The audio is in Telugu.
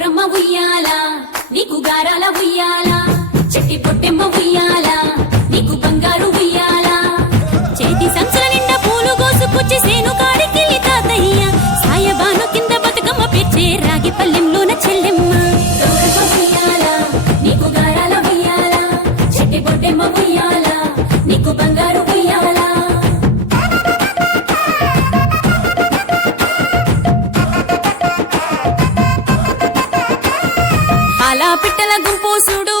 గౌరమ్మ ఉయ్యాల నీకు గారాల ఉయ్యాల చెట్టి పొట్టెమ్మ ఉయ్యాల నీకు బంగారు ఉయ్యాల చేతి సంచుల నిండా పూలు కోసుకొచ్చి సేను కాడికెళ్ళి తాతయ్య సాయబాను కింద బతుకమ్మ పెచ్చే రాగి పల్లెంలోన చెల్లెమ్మ గౌరమ్మ ఉయ్యాల నీకు గారాల ఉయ్యాల చెట్టి పొట్టెమ్మ ఉయ్యాల నీకు బంగారు ఉయ్యాల అలా పిట్టల గుంపు చూడు